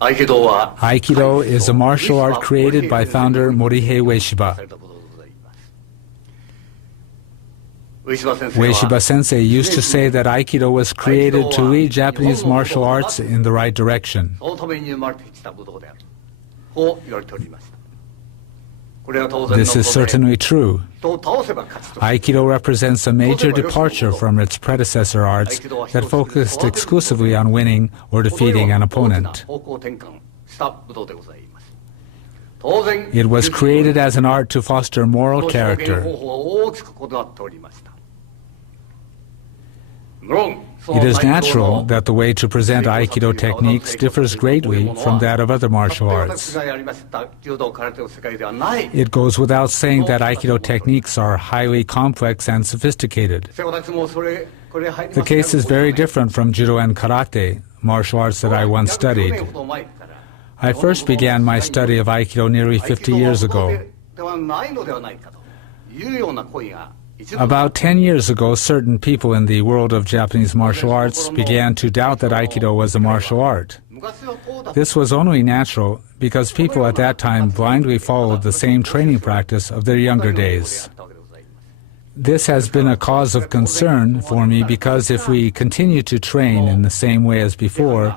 Aikido is a martial art created by founder Morihei Ueshiba. Ueshiba Sensei used to say that Aikido was created to lead Japanese martial arts in the right direction. This is certainly true. Aikido represents a major departure from its predecessor arts that focused exclusively on winning or defeating an opponent. It was created as an art to foster moral character. It is natural that the way to present Aikido techniques differs greatly from that of other martial arts. It goes without saying that Aikido techniques are highly complex and sophisticated. The case is very different from Judo and Karate, martial arts that I once studied. I first began my study of Aikido nearly 50 years ago. About 10 years ago, certain people in the world of Japanese martial arts began to doubt that Aikido was a martial art. This was only natural because people at that time blindly followed the same training practice of their younger days. This has been a cause of concern for me because if we continue to train in the same way as before,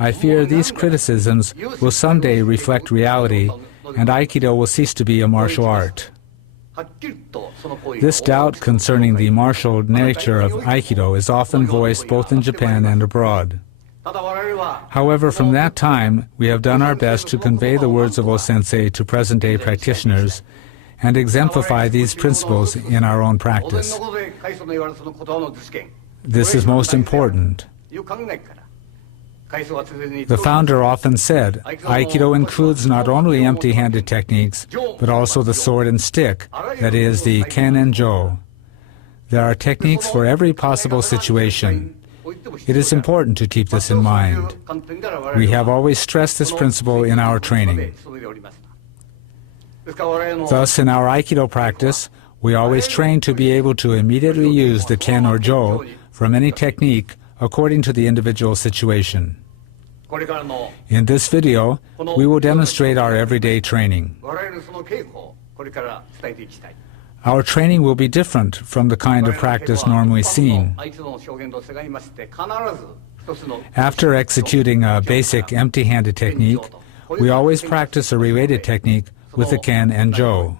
I fear these criticisms will someday reflect reality and Aikido will cease to be a martial art. This doubt concerning the martial nature of Aikido is often voiced both in Japan and abroad. However, from that time, we have done our best to convey the words of O-sensei to present-day practitioners and exemplify these principles in our own practice. This is most important. The founder often said, Aikido includes not only empty-handed techniques, but also the sword and stick, that is, the ken and jo. There are techniques for every possible situation. It is important to keep this in mind. We have always stressed this principle in our training. Thus, in our Aikido practice, we always train to be able to immediately use the ken or jo from any technique according to the individual situation. In this video, we will demonstrate our everyday training. Our training will be different from the kind of practice normally seen. After executing a basic empty-handed technique, we always practice a related technique with the ken and jo.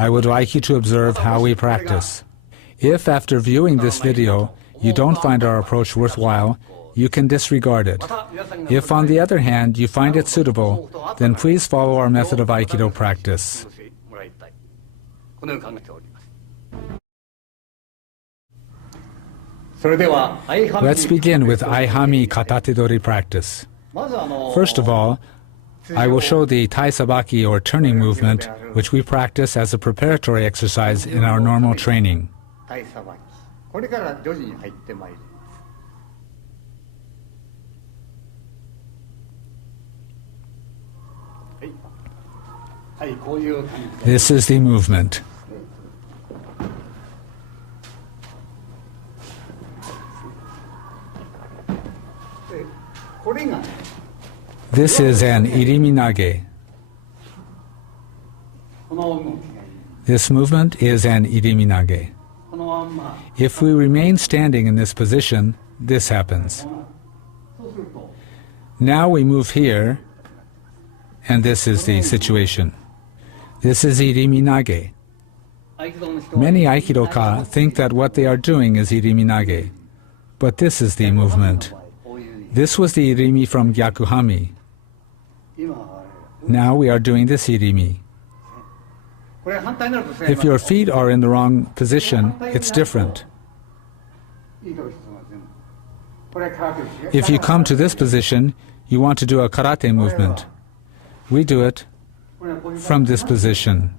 I would like you to observe how we practice. If after viewing this video you don't find our approach worthwhile, you can disregard it. If, on the other hand, you find it suitable, then please follow our method of Aikido practice. Let's begin with Aihanmi Katatedori practice. First of all, I will show the tai-sabaki or turning movement, which we practice as a preparatory exercise in our normal training. This is the movement. This is an irimi nage. This movement is an irimi nage. If we remain standing in this position, this happens. Now we move here, and this is the situation. This is irimi nage. Many Aikidoka think that what they are doing is irimi nage, but this is the movement. This was the irimi from Gyakuhami. Now we are doing this irimi. If your feet are in the wrong position, it's different. If you come to this position, you want to do a karate movement. We do it from this position.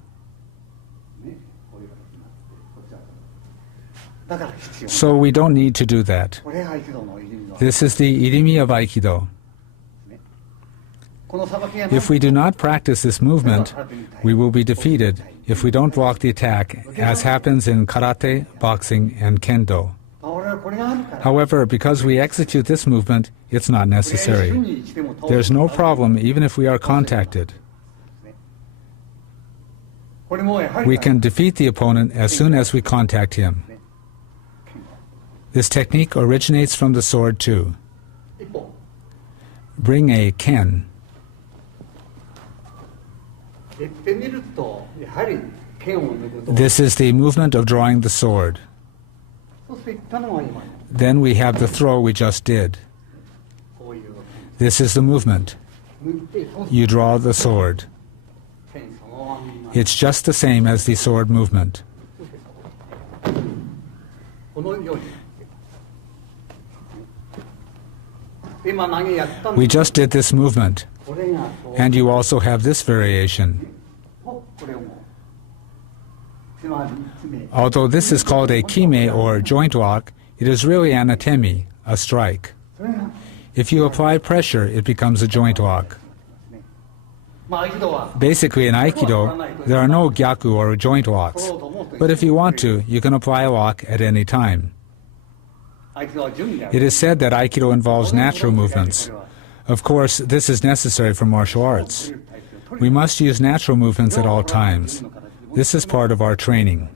So we don't need to do that. This is the irimi of Aikido. If we do not practice this movement, we will be defeated if we don't block the attack, as happens in karate, boxing, and kendo. However, because we execute this movement, it's not necessary. There's no problem even if we are contacted. We can defeat the opponent as soon as we contact him. This technique originates from the sword too. Bring a ken. This is the movement of drawing the sword. Then we have the throw we just did. This is the movement. You draw the sword. It's just the same as the sword movement. We just did this movement, and you also have this variation. Although this is called a kamae or joint walk, it is really an atemi, a strike. If you apply pressure, it becomes a joint walk. Basically, in Aikido, there are no gyaku or joint walks, but if you want to, you can apply a walk at any time. It is said that Aikido involves natural movements. Of course, this is necessary for martial arts. We must use natural movements at all times. This is part of our training.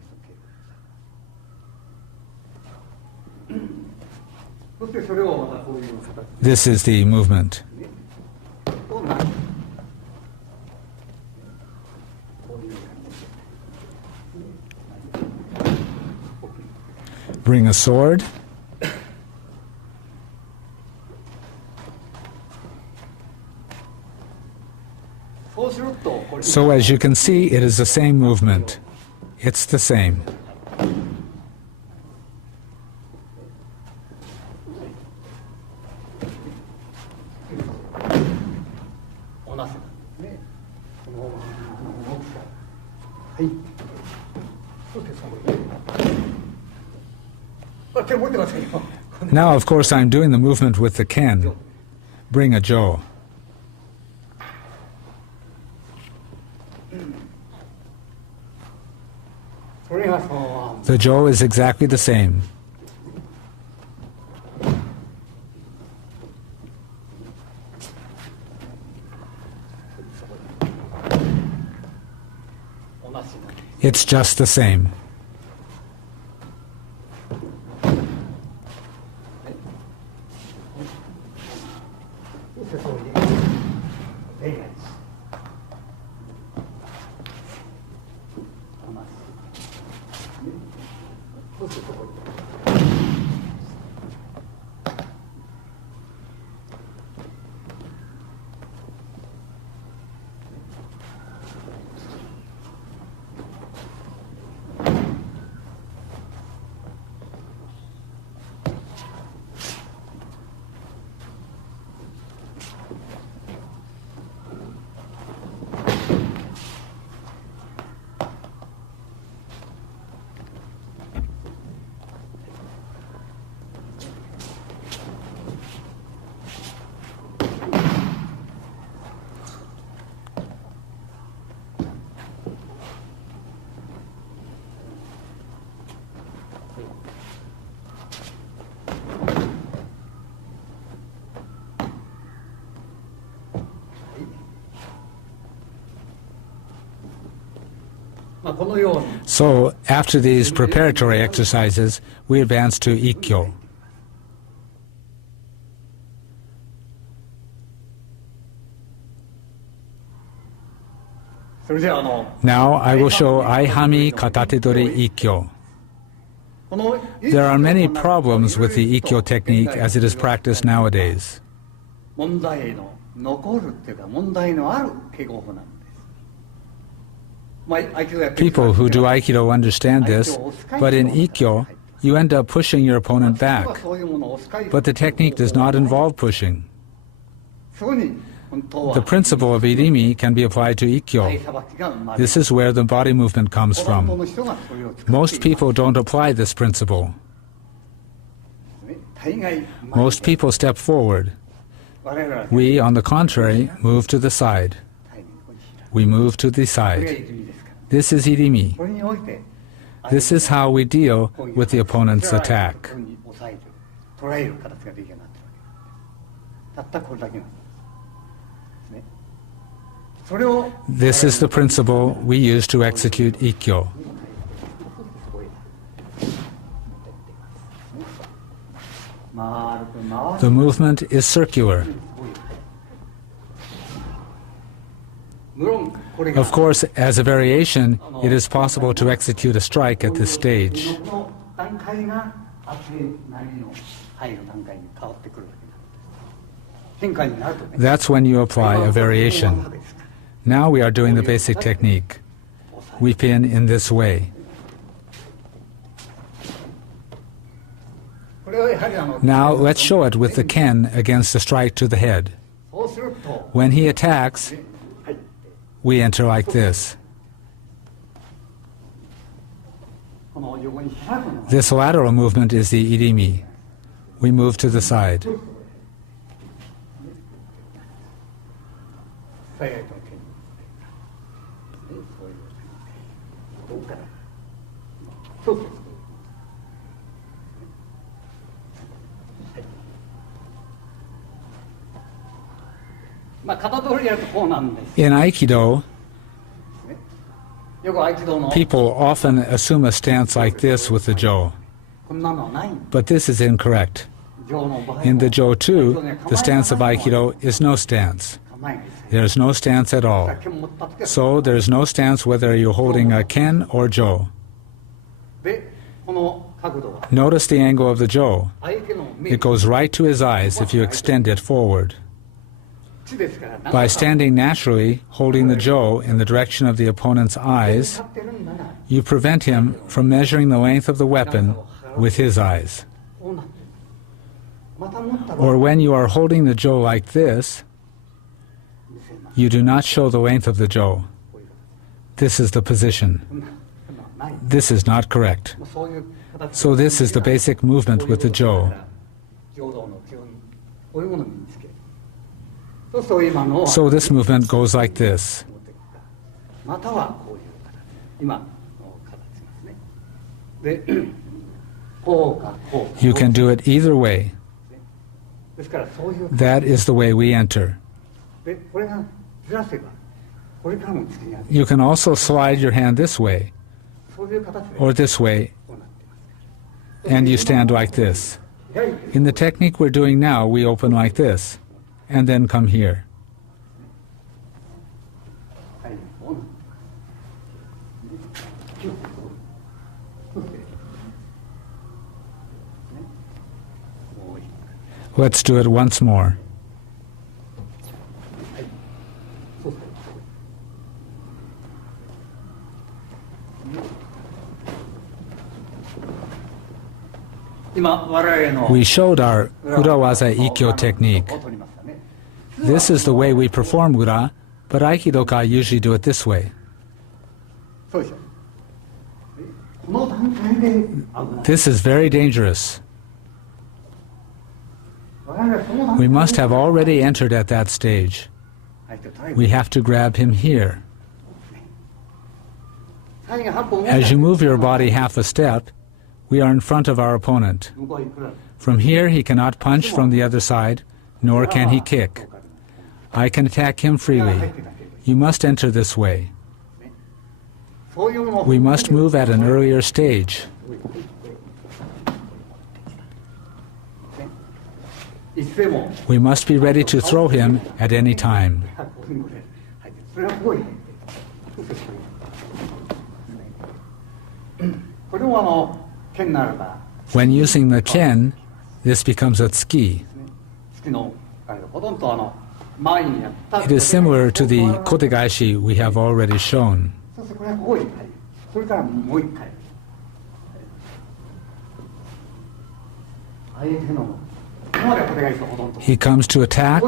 This is the movement. Bring a sword. So as you can see, it is the same movement. It's the same. Now, of course, I'm doing the movement with the ken. Bring a jo. The jo is exactly the same. It's just the same. So, after these preparatory exercises, we advance to ikkyo. Now I will show Aihanmi Katatedori ikkyo. There are many problems with the ikkyo technique as it is practiced nowadays. People who do Aikido understand this, but in ikkyo, you end up pushing your opponent back. But the technique does not involve pushing. The principle of irimi can be applied to ikkyo. This is where the body movement comes from. Most people don't apply this principle. Most people step forward. We, on the contrary, move to the side. We move to the side. This is irimi. This is how we deal with the opponent's attack. This is the principle we use to execute Ikkyo. The movement is circular. Of course, as a variation, it is possible to execute a strike at this stage. That's when you apply a variation. Now we are doing the basic technique. We pin in this way. Now let's show it with the ken against a strike to the head. When he attacks, we enter like this. This lateral movement is the irimi. We move to the side. In Aikido, people often assume a stance like this with the jo. But this is incorrect. In the jo too, the stance of Aikido is no stance. There is no stance at all. So there is no stance whether you're holding a ken or jo. Notice the angle of the jo. It goes right to his eyes if you extend it forward. By standing naturally, holding the jo in the direction of the opponent's eyes, you prevent him from measuring the length of the weapon with his eyes. Or when you are holding the jo like this, you do not show the length of the jo. This is the position. This is not correct. So this is the basic movement with the jo. So this movement goes like this. You can do it either way. That is the way we enter. You can also slide your hand this way, or this way, and you stand like this. In the technique we're doing now, we open like this, and then come here. Let's do it once more. We showed our Urawaza Ikkyo technique. This is the way we perform Ura, but Aikidoka usually do it this way. This is very dangerous. We must have already entered at that stage. We have to grab him here. As you move your body half a step, we are in front of our opponent. From here, he cannot punch from the other side, nor can he kick. I can attack him freely. You must enter this way. We must move at an earlier stage. We must be ready to throw him at any time. When using the ken, this becomes a tsuki. It is similar to the kotegaishi we have already shown. He comes to attack,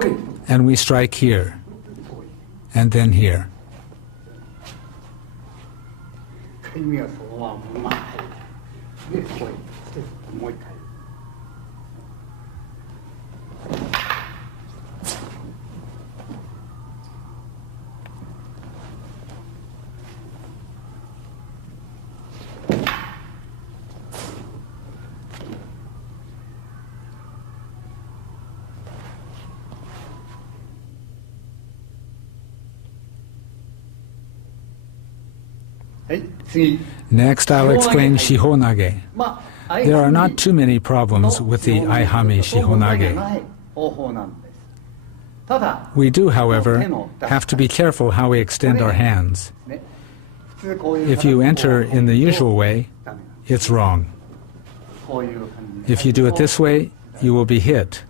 and we strike here, and then here. Next, I'll explain Shihonage. There are not too many problems with the Aihanmi Shihonage. We do, however, have to be careful how we extend our hands. If you enter in the usual way, it's wrong. If you do it this way, you will be hit.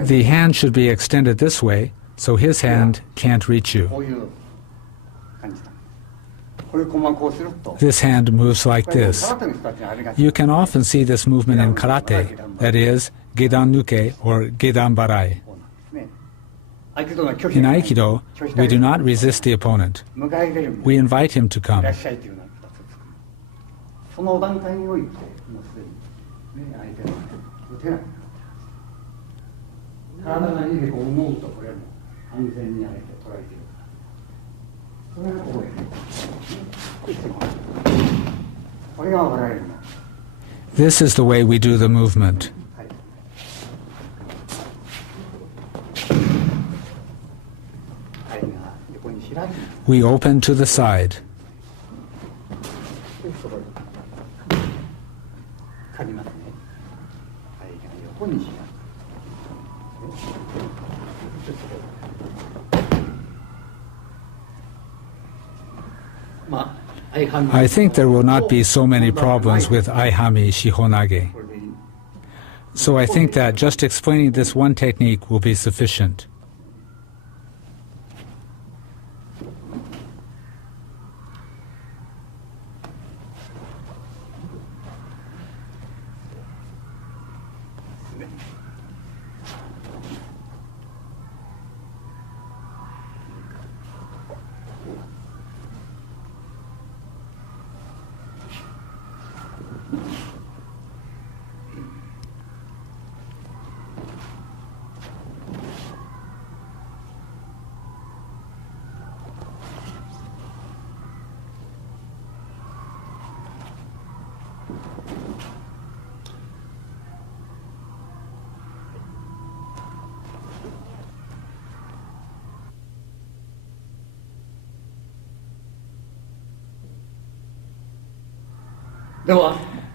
The hand should be extended this way, so his hand can't reach you. This hand moves like this. You can often see this movement in karate, that is, gedan nuke or gedan barai. In Aikido, we do not resist the opponent. We invite him to come. This is the way we do the movement. We open to the side. I think there will not be so many problems with Aihanmi Shihonage. So I think that just explaining this one technique will be sufficient.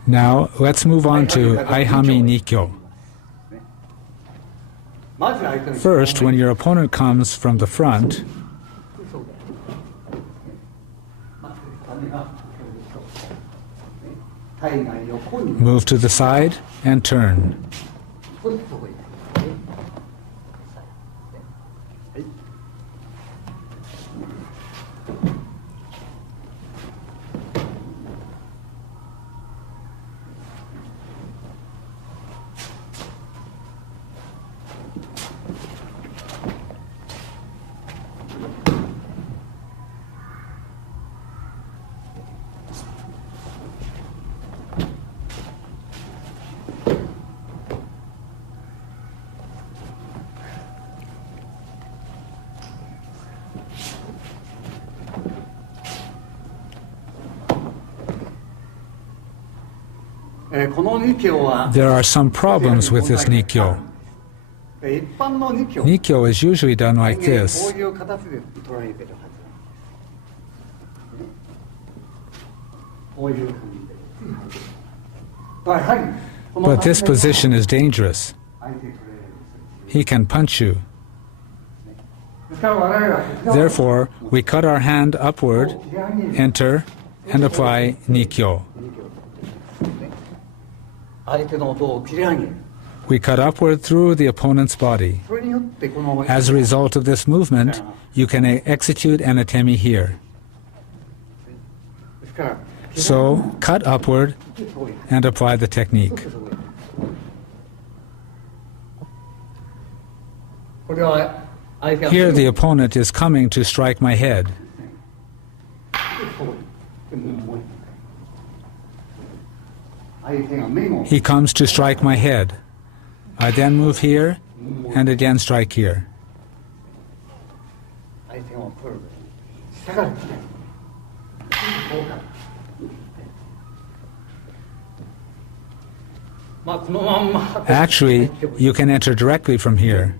Now, let's move on to Aihanmi Nikyo. First, when your opponent comes from the front, move to the side and turn. There are some problems with this Nikyo. Nikyo is usually done like this. But this position is dangerous. He can punch you. Therefore, we cut our hand upward, enter, and apply Nikyo. We cut upward through the opponent's body. As a result of this movement, you can execute an atemi here. So, cut upward and apply the technique. Here the opponent is coming to strike my head. He comes to strike my head. I then move here and again strike here. Actually, you can enter directly from here.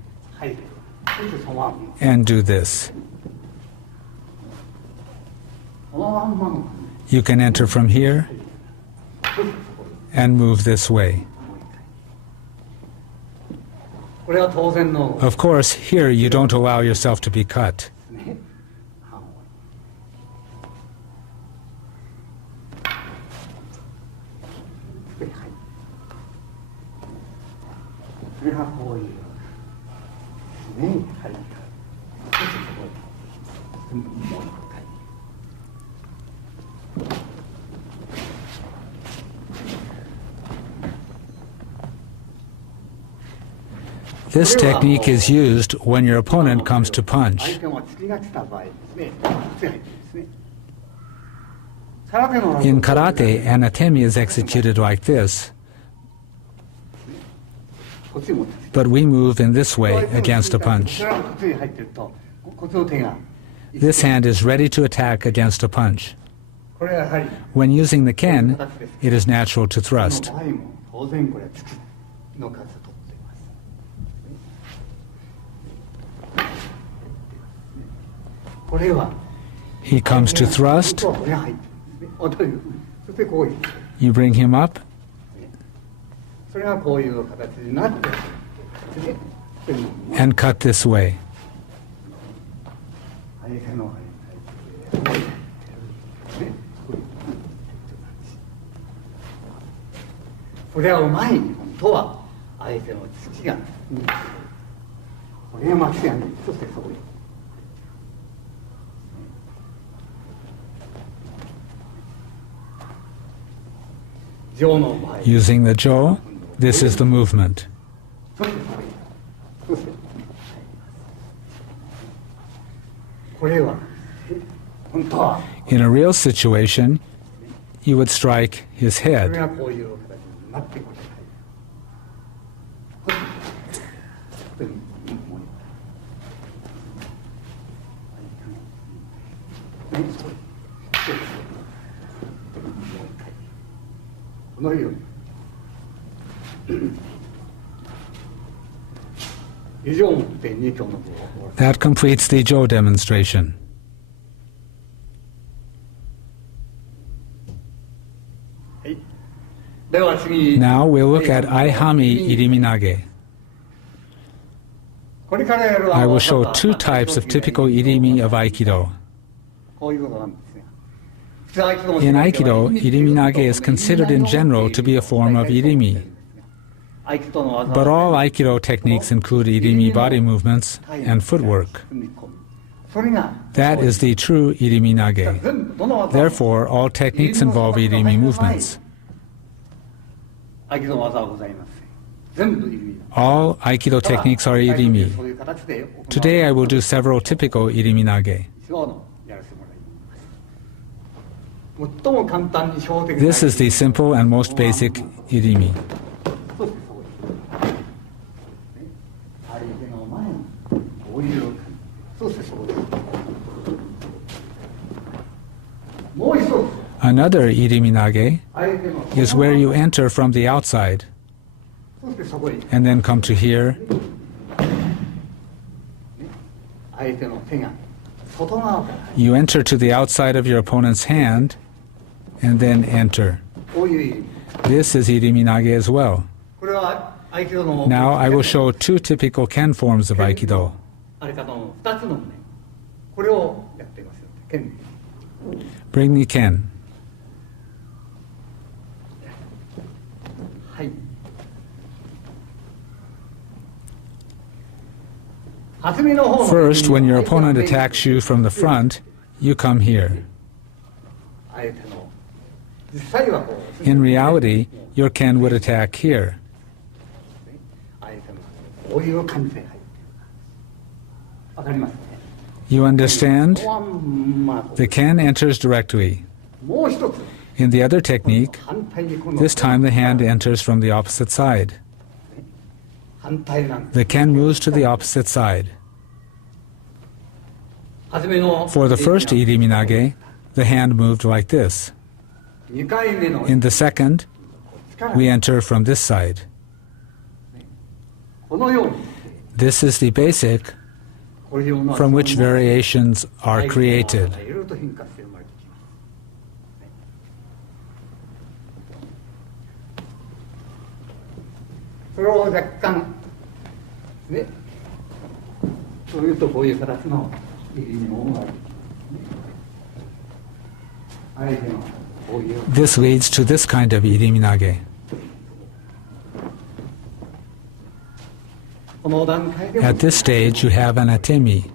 and do this. You can enter from here and move this way. Of course, here you don't allow yourself to be cut. This technique is used when your opponent comes to punch. In karate, an atemi is executed like this, but we move in this way against a punch. This hand is ready to attack against a punch. When using the ken, it is natural to thrust. He comes to thrust, you bring him up, and cut this way. Using the jo, this is the movement. In a real situation, you would strike his head. That completes the jo demonstration. Now we'll look at Aihanmi Iriminage. I will show two types of typical irimi of Aikido. In Aikido, Iriminage is considered in general to be a form of irimi. But all Aikido techniques include irimi body movements and footwork. That is the true Iriminage. Therefore, all techniques involve irimi movements. All Aikido techniques are irimi. Today I will do several typical Iriminage. This is the simple and most basic irimi. Another iriminage is where you enter from the outside and then come to here you enter to the outside of your opponent's hand and then enter. This is iriminage as well. Now I will show two typical ken forms of Aikido. Bring the ken. First, when your opponent attacks you from the front, you come here. In reality, your ken would attack here. You understand? The ken enters directly. In the other technique, this time the hand enters from the opposite side. The ken moves to the opposite side. For the first iriminage, the hand moved like this. In the second, we enter from this side. This is the basic from which variations are created. This leads to this kind of iriminage. At this stage, you have an atemi.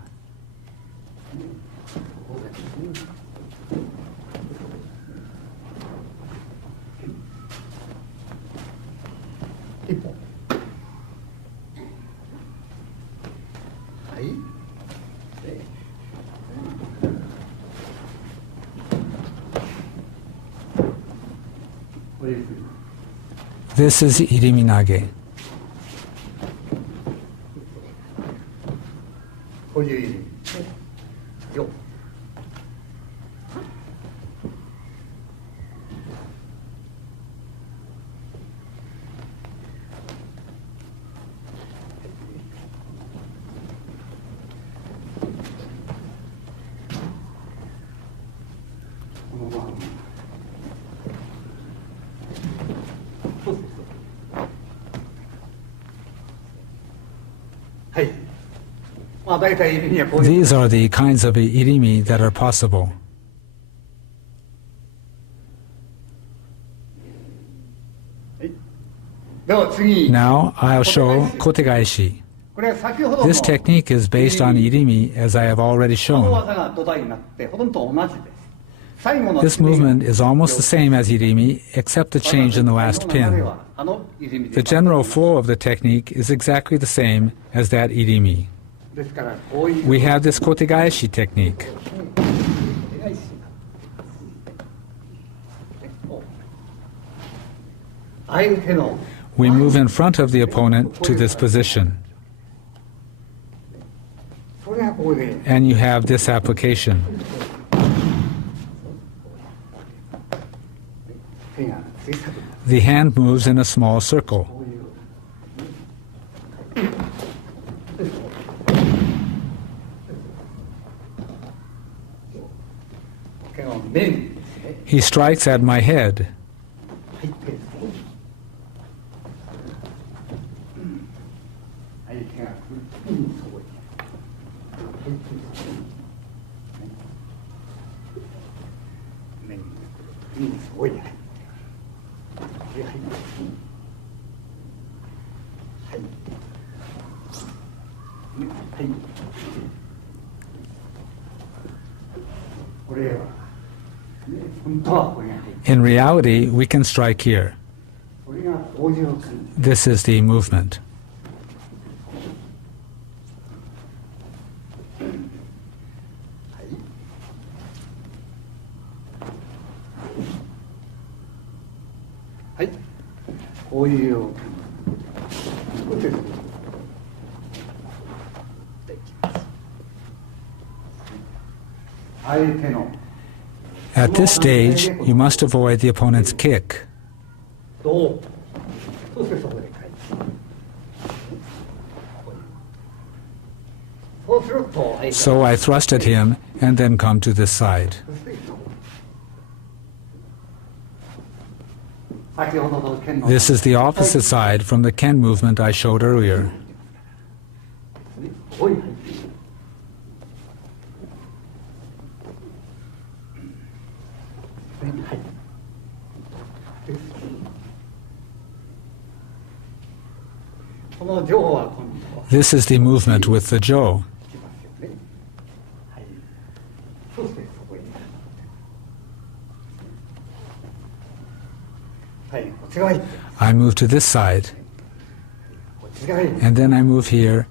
This is iriminage. These are the kinds of irimi that are possible. Now I'll show kotegaeshi. This technique is based on irimi, as I have already shown. This movement is almost the same as irimi, except the change in the last pin. The general flow of the technique is exactly the same as that irimi. We have this kotegaeshi technique. We move in front of the opponent to this position. And you have this application. The hand moves in a small circle. He strikes at my head. In reality, we can strike here. This is the movement. At this stage, you must avoid the opponent's kick. So I thrust at him and then come to this side. This is the opposite side from the Ken movement I showed earlier. This is the movement with the jo. I move to this side, and then I move here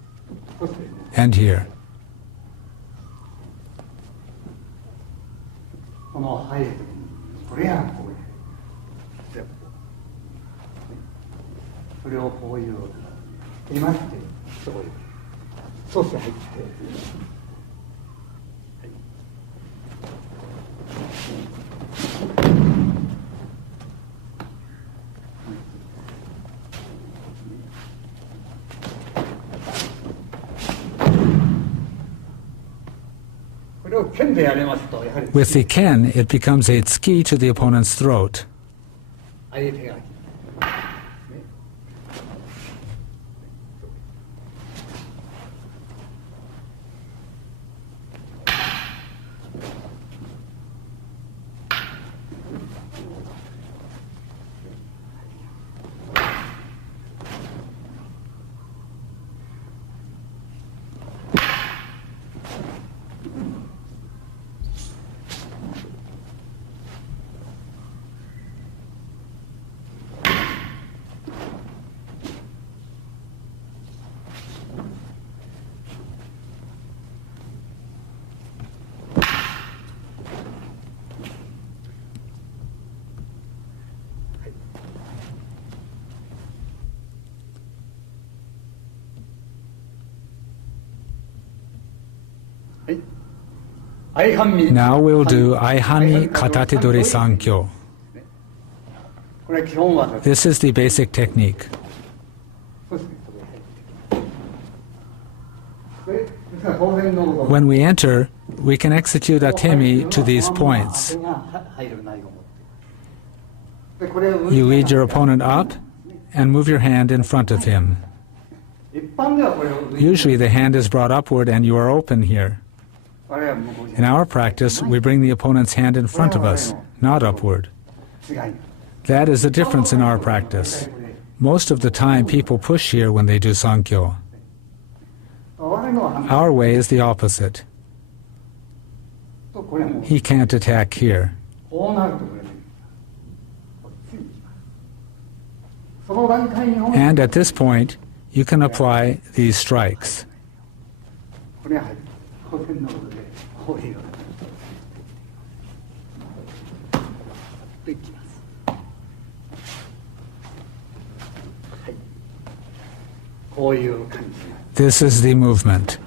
and here. With the ken, it becomes a tsuki to the opponent's throat. Now we'll do Aihanmi Katatedori Sankyo. This is the basic technique. When we enter, we can execute atemi to these points. You lead your opponent up and move your hand in front of him. Usually the hand is brought upward and you are open here. In our practice, we bring the opponent's hand in front of us, not upward. That is the difference in our practice. Most of the time, people push here when they do Sankyo. Our way is the opposite. He can't attack here. And at this point, you can apply these strikes. This is the movement.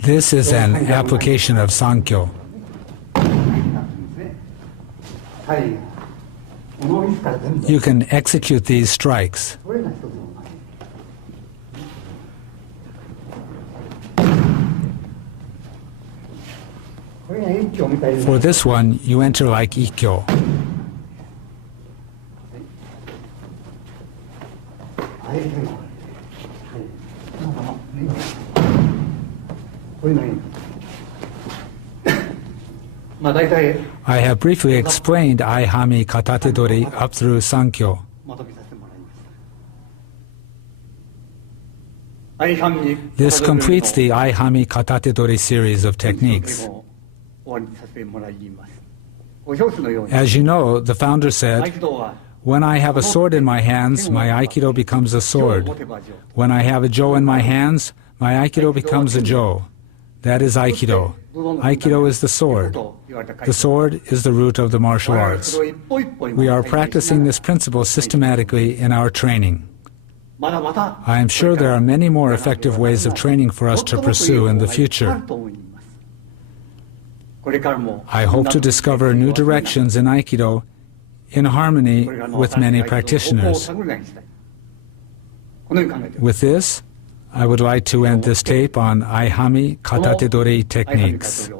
This is an application of Sankyo. You can execute these strikes. For this one, you enter like Ikkyo. I have briefly explained Aihanmi Katatedori up through Sankyo. This completes the Aihanmi Katatedori series of techniques. As you know, the founder said, "When I have a sword in my hands, my Aikido becomes a sword. When I have a jo in my hands, my Aikido becomes a jo." That is Aikido. Aikido is the sword. The sword is the root of the martial arts. We are practicing this principle systematically in our training. I am sure there are many more effective ways of training for us to pursue in the future. I hope to discover new directions in Aikido in harmony with many practitioners. With this, I would like to end this tape on Aihanmi Katatedori techniques.